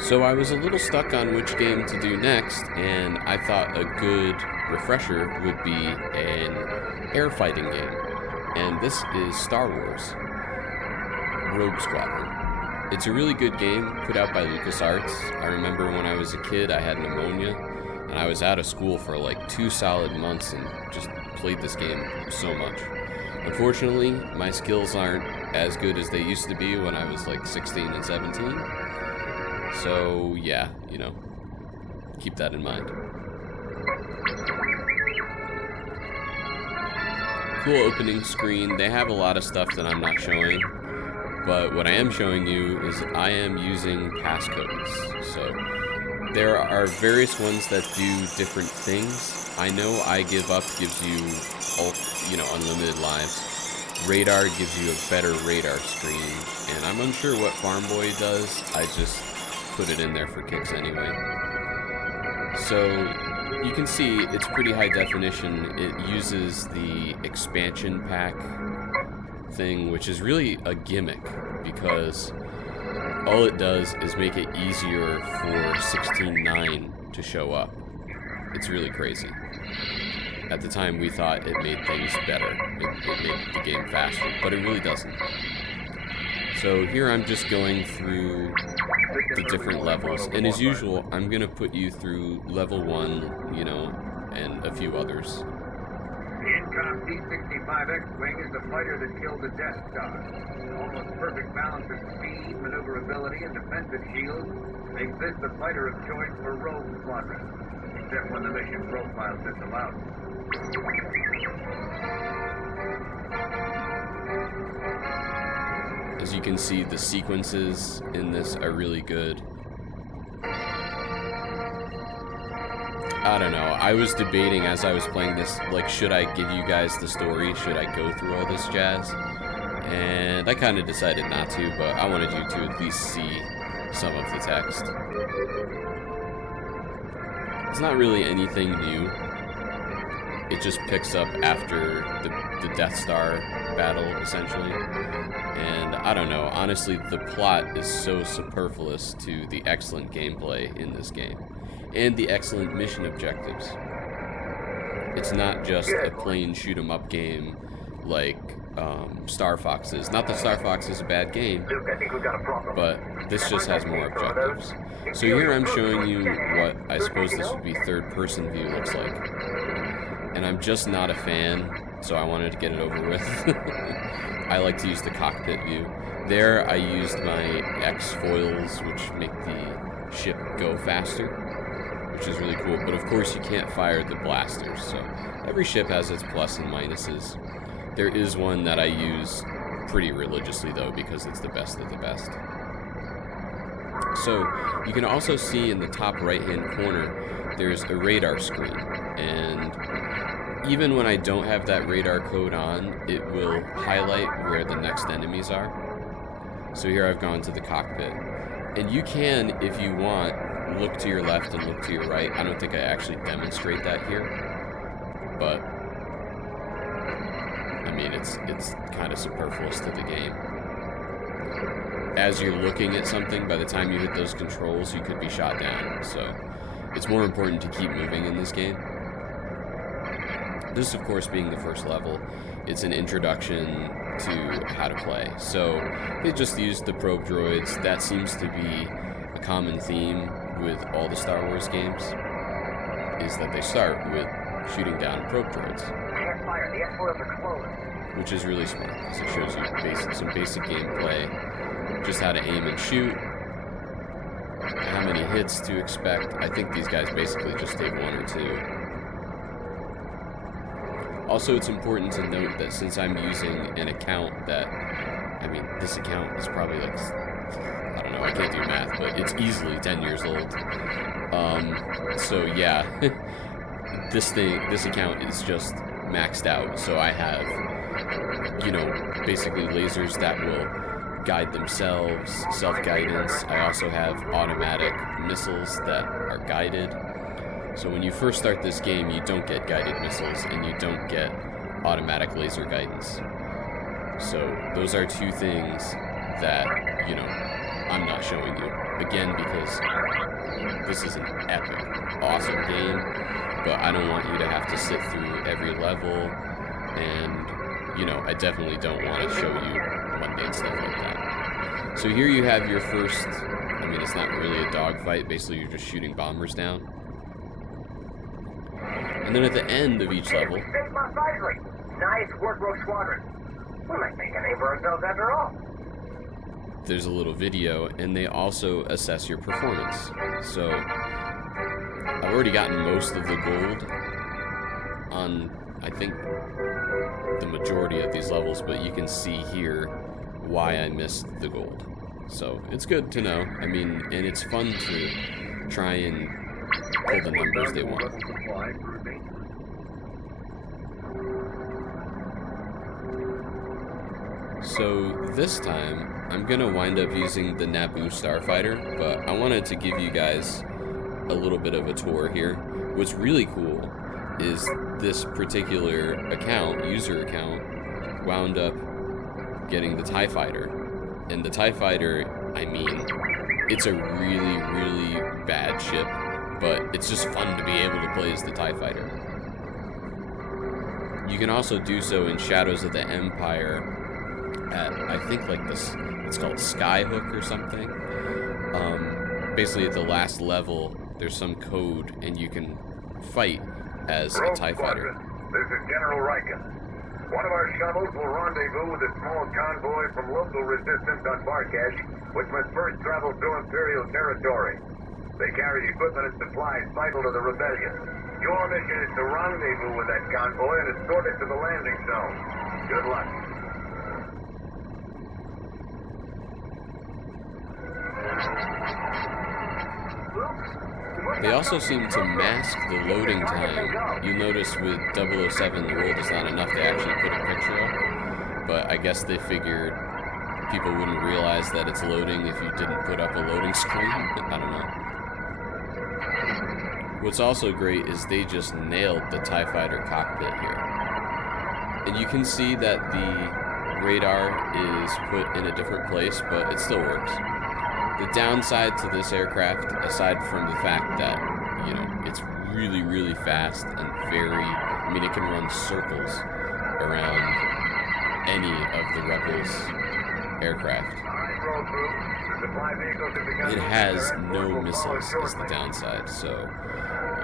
So I was a little stuck on which game to do next, and I thought a good refresher would be an air fighting game. And this is Star Wars Rogue Squadron. It's a really good game put out by LucasArts. I remember when I was a kid, I had pneumonia, and I was out of school for like 2 solid months and just played this game so much. Unfortunately, my skills aren't as good as they used to be when I was like 16 and 17. So, yeah, keep that in mind. Cool opening screen. They have a lot of stuff that I'm not showing, but what I am showing you is I am using passcodes. So, there are various ones that do different things. I know I Give Up gives you, unlimited lives. Radar gives you a better radar screen, and I'm unsure what Farm Boy does. I just put it in there for kicks anyway. So you can see it's pretty high definition. It uses the expansion pack thing, which is really a gimmick because all it does is make it easier for 16:9 to show up. It's really crazy. At the time we thought it made things better. It made the game faster, but it really doesn't. So here I'm just going through the different levels, and as usual, I'm going to put you through level 1, and a few others. The Incom T-65 X-Wing is the fighter that killed the Death Star. An almost perfect balance of speed, maneuverability, and defensive shields makes this the fighter of choice for Rogue Squadron, except when the mission profile disallows. As you can see, the sequences in this are really good. I don't know, I was debating as I was playing this, should I give you guys the story? Should I go through all this jazz? And I kind of decided not to, but I wanted you to at least see some of the text. It's not really anything new. It just picks up after the Death Star battle, essentially. And I don't know, honestly, the plot is so superfluous to the excellent gameplay in this game, and the excellent mission objectives. It's not just a plain shoot-'em-up game like Star Fox is. Not that Star Fox is a bad game, but this just has more objectives. So here I'm showing you what I suppose this would be third-person view looks like. And I'm just not a fan, so I wanted to get it over with. I like to use the cockpit view. There I used my X foils, which make the ship go faster, which is really cool. But of course you can't fire the blasters, so every ship has its plus and minuses. There is one that I use pretty religiously though, because it's the best of the best. So you can also see in the top right hand corner there's a radar screen, and even when I don't have that radar code on, it will highlight where the next enemies are. So here I've gone to the cockpit. And you can, if you want, look to your left and look to your right. I don't think I actually demonstrate that here. But, I mean, it's kind of superfluous to the game. As you're looking at something, by the time you hit those controls, you could be shot down. So, it's more important to keep moving in this game. This, of course, being the first level, it's an introduction to how to play. So they just used the probe droids. That seems to be a common theme with all the Star Wars games, is that they start with shooting down probe droids. Which is really smart, because it shows you some basic gameplay, just how to aim and shoot, how many hits to expect. I think these guys basically just take 1 or 2. Also, it's important to note that since I'm using an account that, this account is probably I don't know, I can't do math, but it's easily 10 years old. So yeah, this account is just maxed out. So I have, basically lasers that will guide themselves, self-guidance. I also have automatic missiles that are guided. So when you first start this game, you don't get guided missiles, and you don't get automatic laser guidance. So those are 2 things that, I'm not showing you. again, because this is an epic, awesome game, but I don't want you to have to sit through every level, and, you know, I definitely don't want to show you mundane stuff like that. So here you have your first, I mean, it's not really a dogfight, basically you're just shooting bombers down. And then at the end of each level... Nice work, Rogue Squadron. We might make a name for ourselves after all. There's a little video, and they also assess your performance. So, I've already gotten most of the gold on, I think, the majority of these levels, but you can see here why I missed the gold. So, it's good to know. I mean, and it's fun to try and pull the numbers they want. So this time, I'm going to wind up using the Naboo Starfighter, but I wanted to give you guys a little bit of a tour here. What's really cool is this particular account, user account, wound up getting the TIE Fighter. And the TIE Fighter, I mean, it's a really, really bad ship, but it's just fun to be able to play as the TIE Fighter. You can also do so in Shadows of the Empire at, I think, like this, it's called Skyhook or something. Basically at the last level, there's some code, and you can fight as a TIE Fighter. This is General Riken. One of our shuttles will rendezvous with a small convoy from local resistance on Barkesh, which must first travel through Imperial territory. They carry equipment and supplies vital to the rebellion. Your mission is to rendezvous with that convoy and escort it to the landing zone. Good luck. They also seem to mask the loading time. You'll notice with 007, the world is not enough to actually put a picture up, but I guess they figured people wouldn't realize that it's loading if you didn't put up a loading screen. I don't know. What's also great is they just nailed the TIE Fighter cockpit here. And you can see that the radar is put in a different place, but it still works. The downside to this aircraft, aside from the fact that, you know, it's really, really fast and very, I mean, it can run circles around any of the Rebels' aircraft. It has no missiles is the downside, so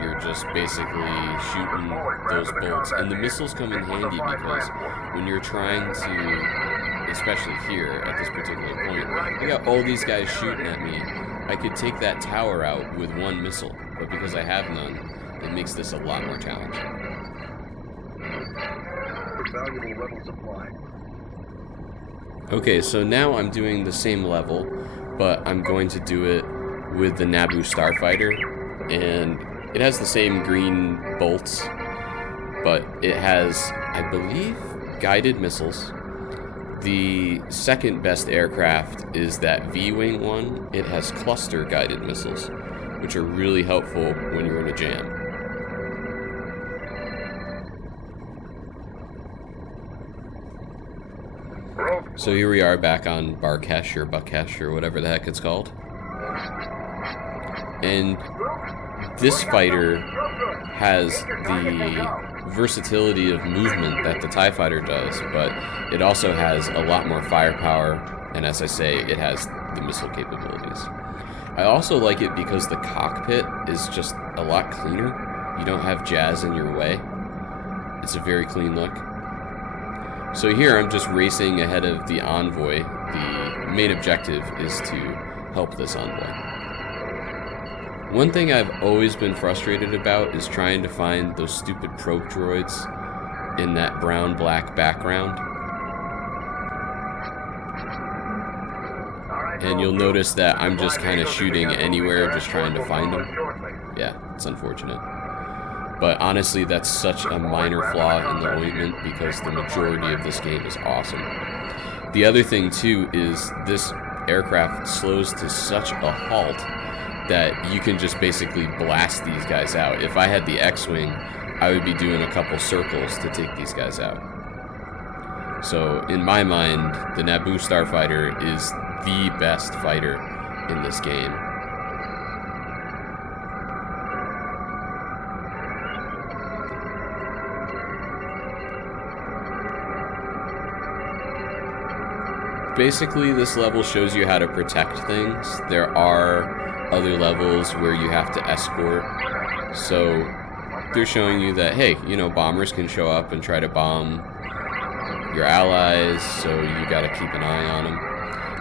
you're just basically shooting those bolts. And the missiles come in handy because when you're trying to, especially here at this particular point, I got all these guys shooting at me. I could take that tower out with one missile, but because I have none, it makes this a lot more challenging. Okay, so now I'm doing the same level, but I'm going to do it with the Naboo Starfighter, and it has the same green bolts, but it has, I believe, guided missiles. The second best aircraft is that V-Wing one. It has cluster guided missiles, which are really helpful when you're in a jam. So here we are back on Barkesh or Buckesh or whatever the heck it's called. And this fighter has the versatility of movement that the TIE Fighter does, but it also has a lot more firepower, and as I say, it has the missile capabilities. I also like it because the cockpit is just a lot cleaner. You don't have jazz in your way. It's a very clean look. So here I'm just racing ahead of the envoy. The main objective is to help this envoy. One thing I've always been frustrated about is trying to find those stupid probe droids in that brown-black background. And you'll notice that I'm just kind of shooting anywhere, just trying to find them. Yeah, it's unfortunate. But honestly, that's such a minor flaw in the ointment because the majority of this game is awesome. The other thing, too, is this aircraft slows to such a halt that you can just basically blast these guys out. If I had the X-Wing, I would be doing a couple circles to take these guys out. So, in my mind, the Naboo Starfighter is the best fighter in this game. basically this level shows you how to protect things. There are other levels where you have to escort. So they're showing you that, hey, you know, bombers can show up and try to bomb your allies, so you gotta keep an eye on them.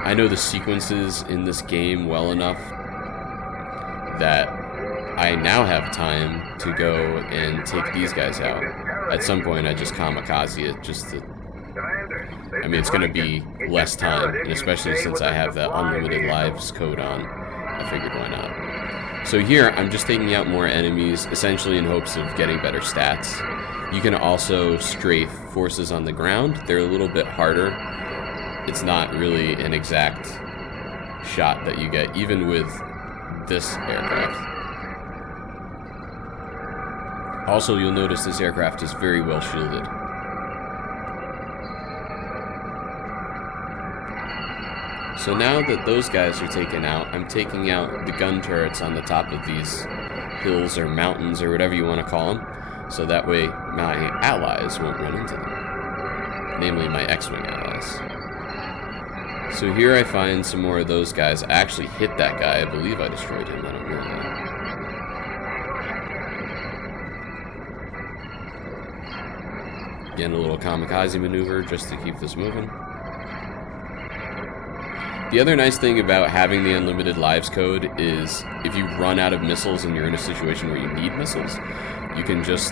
I know the sequences in this game well enough that I now have time to go and take these guys out. At some point I just kamikaze it just to... I mean, it's going to be less time, and especially since I have that unlimited lives code on, I figured why not. So here, I'm just taking out more enemies, essentially in hopes of getting better stats. You can also strafe forces on the ground. They're a little bit harder. It's not really an exact shot that you get, even with this aircraft. Also, you'll notice this aircraft is very well shielded. So now that those guys are taken out, I'm taking out the gun turrets on the top of these hills or mountains or whatever you want to call them, so that way my allies won't run into them, namely my X-Wing allies. So here I find some more of those guys. I actually hit that guy. I believe I destroyed him. I don't know that. Again, a little kamikaze maneuver just to keep this moving. The other nice thing about having the unlimited lives code is if you run out of missiles and you're in a situation where you need missiles, you can just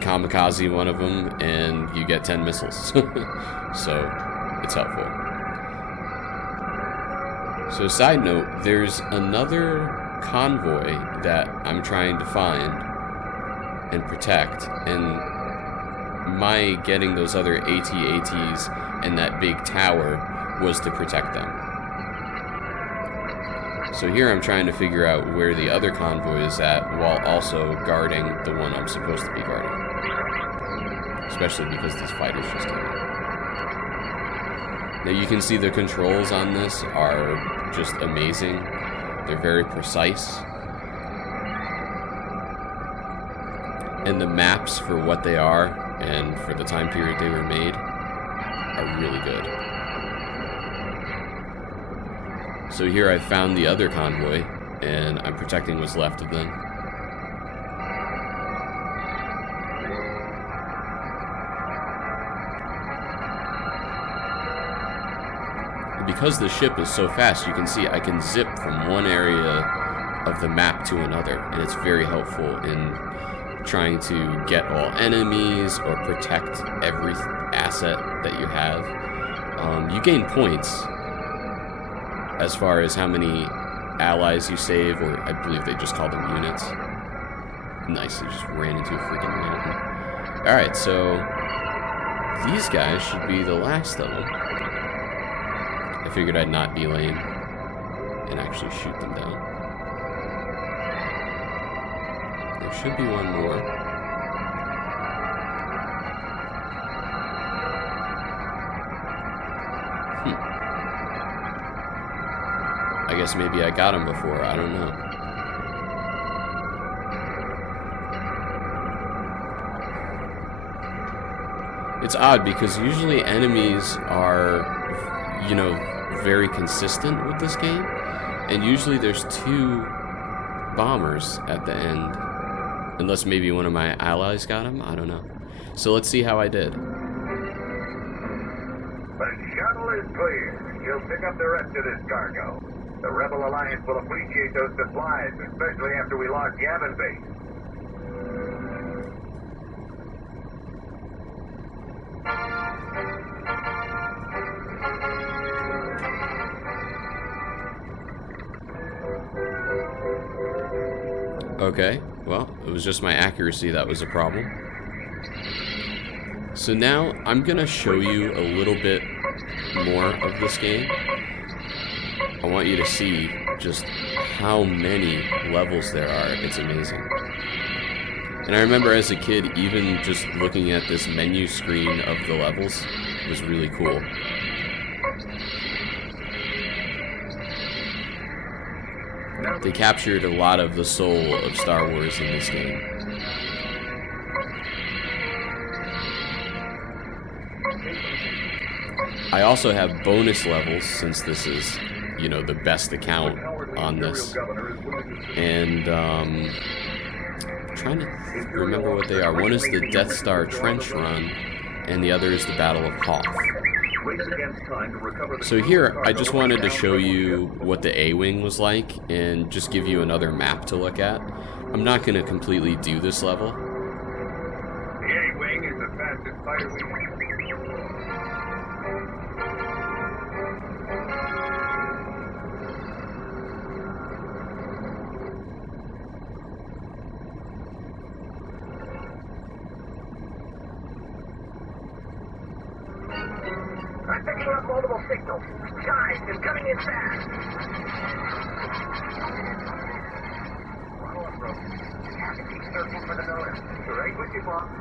kamikaze one of them and you get 10 missiles. So it's helpful. So side note, there's another convoy that I'm trying to find and protect, and my getting those other AT-ATs and that big tower was to protect them. So here I'm trying to figure out where the other convoy is at while also guarding the one I'm supposed to be guarding. Especially because these fighters just came in. Now you can see the controls on this are just amazing. They're very precise. And the maps for what they are and for the time period they were made are really good. So here I found the other convoy, and I'm protecting what's left of them. Because the ship is so fast, you can see I can zip from one area of the map to another, and it's very helpful in trying to get all enemies or protect every asset that you have. You gain points as far as how many allies you save, or I believe they just call them units. Nice, I just ran into a freaking mountain. Alright, so these guys should be the last of them. I figured I'd not be lame and actually shoot them down. There should be one more. I guess maybe I got him before, I don't know. It's odd because usually enemies are, you know, very consistent with this game, and usually there's two bombers at the end, unless maybe one of my allies got him, I don't know. So let's see how I did. The shuttle is clear. You'll pick up the rest of this cargo. The Rebel Alliance will appreciate those supplies, especially after we lost Yavin Base. Okay, well, it was just my accuracy that was a problem. So now I'm gonna show you a little bit more of this game. I want you to see just how many levels there are. It's amazing. And I remember as a kid, even just looking at this menu screen of the levels was really cool. They captured a lot of the soul of Star Wars in this game. I also have bonus levels, since this is, you know, the best account on this. And I'm trying to remember what they are. One is the Death Star Trench Run, and the other is the Battle of Hoth. So here, I just wanted to show you what the A-Wing was like, and just give you another map to look at. I'm not going to completely do this level. The A-Wing is the fastest fighter wing. I'm picking up multiple signals. Guys, it's coming in fast.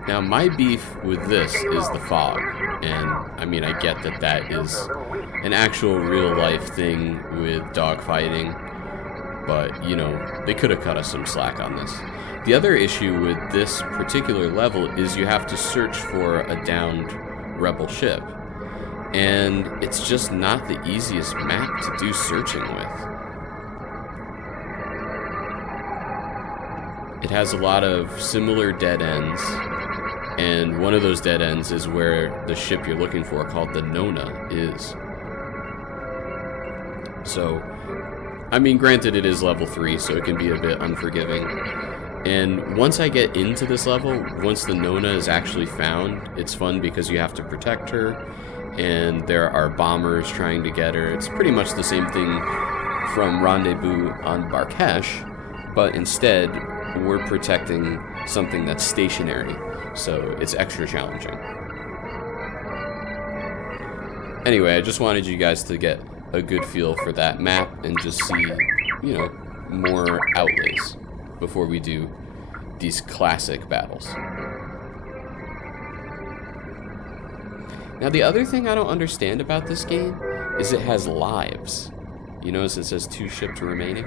Now, my beef with this is the fog, and I mean, I get that that is an actual real-life thing with dogfighting, but, you know, they could have cut us some slack on this. The other issue with this particular level is you have to search for a downed rebel ship. And it's just not the easiest map to do searching with. It has a lot of similar dead ends, and one of those dead ends is where the ship you're looking for, called the Nona, is. So, I mean, granted it is level 3, so it can be a bit unforgiving. And once I get into this level, once the Nona is actually found, it's fun because you have to protect her, and there are bombers trying to get her. It's pretty much the same thing from Rendezvous on Barkesh, but instead we're protecting something that's stationary, so it's extra challenging. Anyway, I just wanted you guys to get a good feel for that map and just see, you know, more outlays before we do these classic battles. Now, the other thing I don't understand about this game is it has lives. You notice it says 2 ships remaining?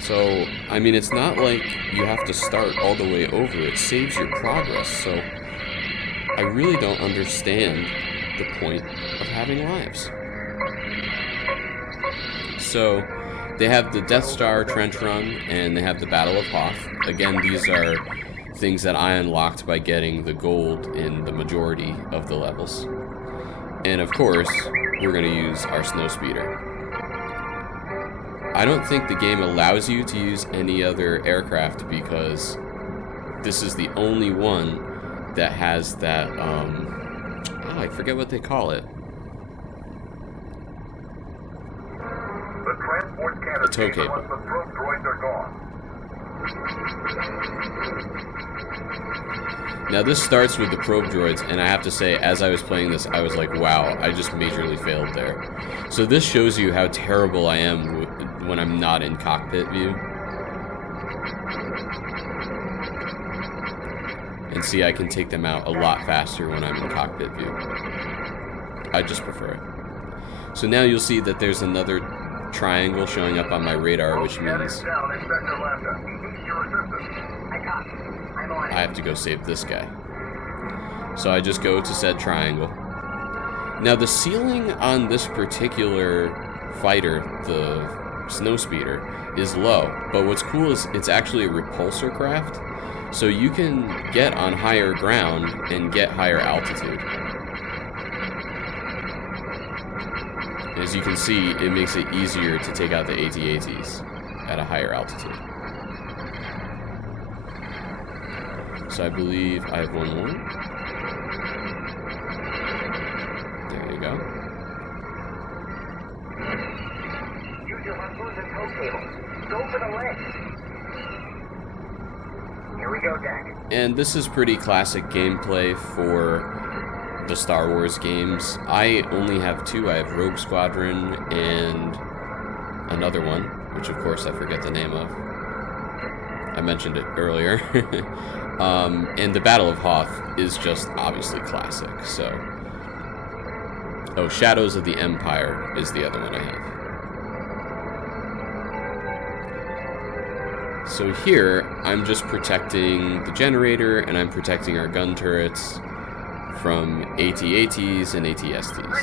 So, I mean, it's not like you have to start all the way over. It saves your progress, so I really don't understand the point of having lives. So, they have the Death Star Trench Run, and they have the Battle of Hoth. Again, these are things that I unlocked by getting the gold in the majority of the levels. And of course, we're going to use our snowspeeder. I don't think the game allows you to use any other aircraft because this is the only one that has that, I forget what they call it. The tow cable. Now this starts with the probe droids, and I have to say, as I was playing this, I was like, wow, I just majorly failed there. So this shows you how terrible I am when I'm not in cockpit view. And see, I can take them out a lot faster when I'm in cockpit view. I just prefer it. So now you'll see that there's another triangle showing up on my radar, which means I have to go save this guy. So I just go to said triangle. Now the ceiling on this particular fighter, the snowspeeder, is low, but what's cool is it's actually a repulsor craft, so you can get on higher ground and get higher altitude. As you can see, it makes it easier to take out the AT-ATs at a higher altitude. So I believe I have one more. There you go. Use your harpoons and tow cables. Go for the leg. Here we go, Jack. And this is pretty classic gameplay for the Star Wars games. I only have 2. I have Rogue Squadron and another one, which of course I forget the name of. I mentioned it earlier. And the Battle of Hoth is just obviously classic, so... Oh, Shadows of the Empire is the other one I have. So here, I'm just protecting the generator, and I'm protecting our gun turrets from AT-ATs and AT-STs.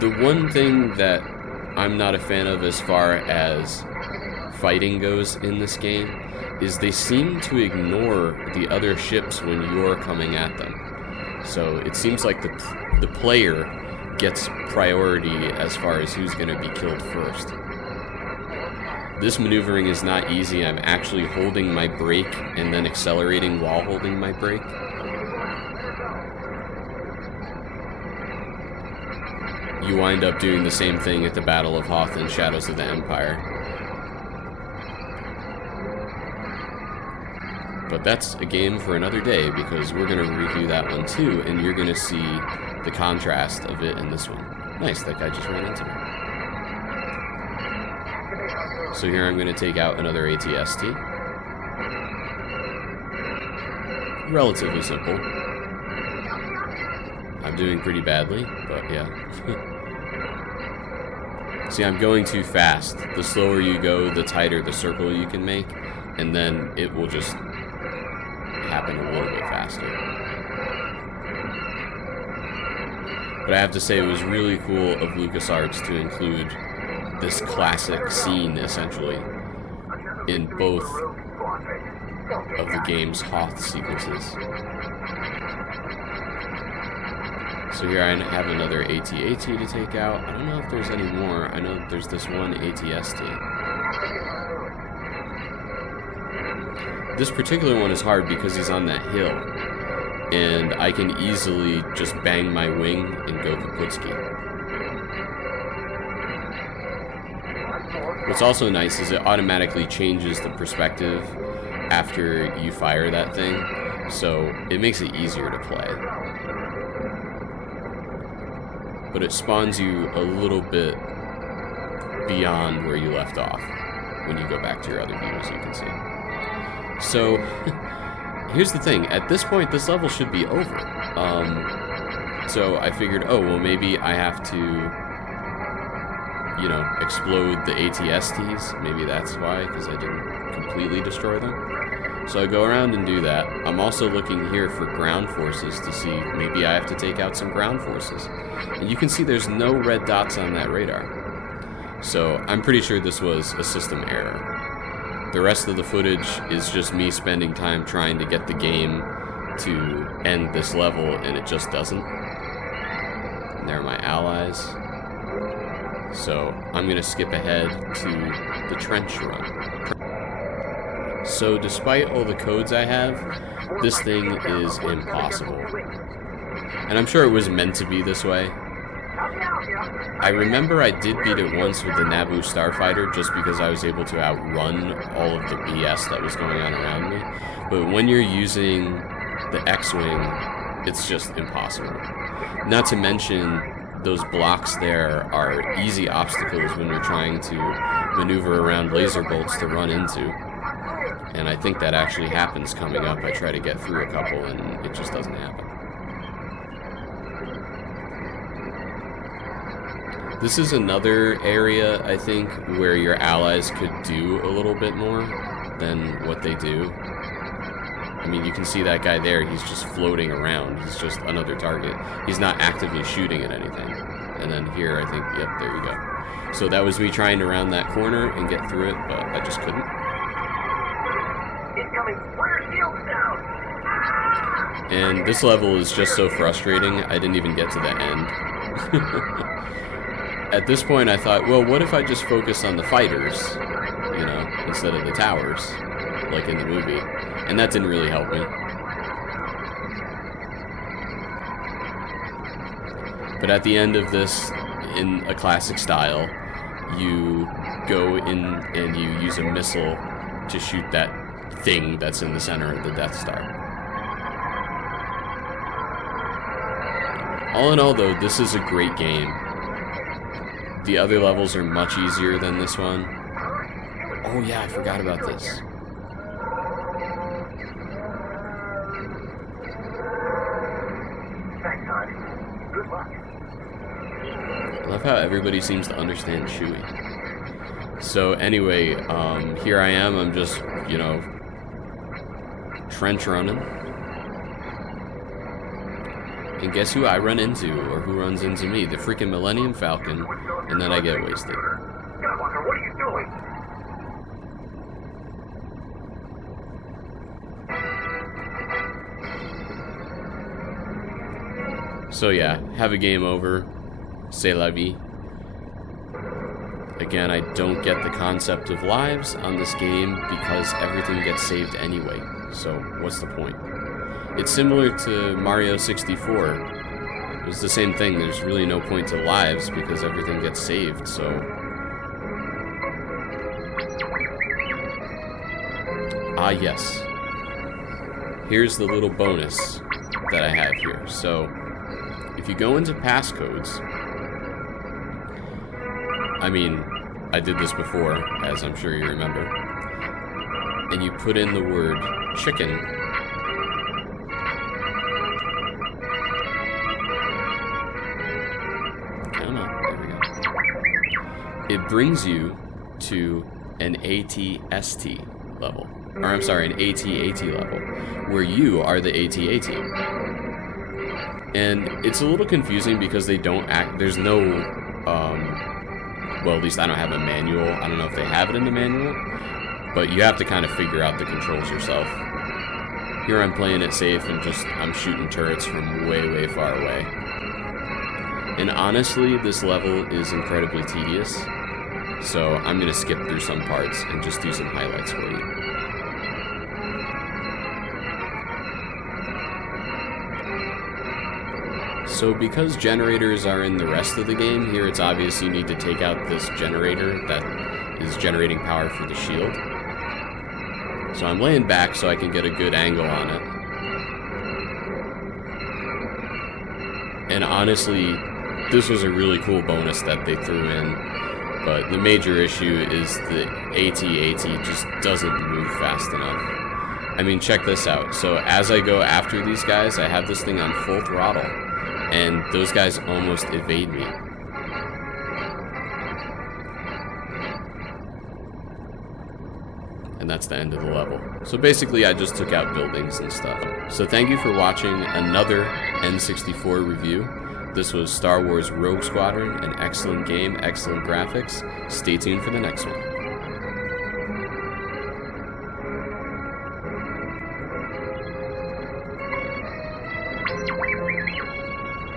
The one thing that I'm not a fan of as far as fighting goes in this game is they seem to ignore the other ships when you're coming at them. So it seems like the player gets priority as far as who's going to be killed first. This maneuvering is not easy. I'm actually holding my brake and then accelerating while holding my brake. You wind up doing the same thing at the Battle of Hoth and Shadows of the Empire. But that's a game for another day, because we're going to review that one too, and you're going to see the contrast of it in this one. Nice, that guy just ran into me. So here I'm going to take out another ATST. Relatively simple. I'm doing pretty badly, but yeah. See, I'm going too fast. The slower you go, the tighter the circle you can make, and then it will just happen a little bit faster. But I have to say, it was really cool of LucasArts to include this classic scene, essentially, in both of the game's Hoth sequences. So here I have another AT-AT to take out. I don't know if there's any more. I know that there's this one AT-ST. This particular one is hard because he's on that hill, and I can easily just bang my wing and go kaputski. What's also nice is it automatically changes the perspective after you fire that thing, so it makes it easier to play. But it spawns you a little bit beyond where you left off when you go back to your other view, as you can see. So, here's the thing. At this point, this level should be over. So I figured, oh, well, maybe I have to, you know, explode the ATSTs. Maybe that's why, because I didn't completely destroy them. So I go around and do that. I'm also looking here for ground forces to see maybe I have to take out some ground forces. And you can see there's no red dots on that radar. So I'm pretty sure this was a system error. The rest of the footage is just me spending time trying to get the game to end this level, and it just doesn't. And there are my allies. So I'm going to skip ahead to the trench run. So despite all the codes I have, this thing is impossible. And I'm sure it was meant to be this way. I remember I did beat it once with the Naboo Starfighter just because I was able to outrun all of the BS that was going on around me. But when you're using the X-Wing, it's just impossible. Not to mention, those blocks there are easy obstacles when you're trying to maneuver around laser bolts to run into. And I think that actually happens coming up. I try to get through a couple and it just doesn't happen. This is another area, I think, where your allies could do a little bit more than what they do. I mean, you can see that guy there, he's just floating around. He's just another target. He's not actively shooting at anything. And then here, I think, yep, there you go. So that was me trying to round that corner and get through it, but I just couldn't. And this level is just so frustrating, I didn't even get to the end. At this point, I thought, well, what if I just focus on the fighters, you know, instead of the towers, like in the movie? And that didn't really help me. But at the end of this, in a classic style, you go in and you use a missile to shoot that thing that's in the center of the Death Star. All in all, though, this is a great game. The other levels are much easier than this one. Oh yeah, I forgot about this. I love how everybody seems to understand Chewie. So anyway, here I am. I'm just, you know, trench running. And guess who I run into, or who runs into me? The freaking Millennium Falcon, and then I get wasted. Skywalker, what are you doing? So yeah, have a game over. C'est la vie. Again, I don't get the concept of lives on this game because everything gets saved anyway. So what's the point? It's similar to Mario 64. It was the same thing. There's really no point to lives because everything gets saved. So yes. Here's the little bonus that I have here. So if you go into passcodes, I mean, I did this before, as I'm sure you remember, and you put in the word chicken, come on, there we go. It brings you to an AT-ST level, or I'm sorry, an AT-AT level, where you are the AT-AT. And it's a little confusing because they don't act, there's no, well, at least I don't have a manual. I don't know if they have it in the manual, but you have to kind of figure out the controls yourself. Here I'm playing it safe and I'm shooting turrets from way, way far away. And honestly, this level is incredibly tedious, so I'm going to skip through some parts and just do some highlights for you. So because generators are in the rest of the game, here it's obvious you need to take out this generator that is generating power for the shield. So I'm laying back so I can get a good angle on it. And honestly, this was a really cool bonus that they threw in, but the major issue is the AT-AT just doesn't move fast enough. I mean, check this out. So as I go after these guys, I have this thing on full throttle. And those guys almost evade me. And that's the end of the level. So basically I just took out buildings and stuff. So thank you for watching another N64 review. This was Star Wars Rogue Squadron, an excellent game, excellent graphics. Stay tuned for the next one.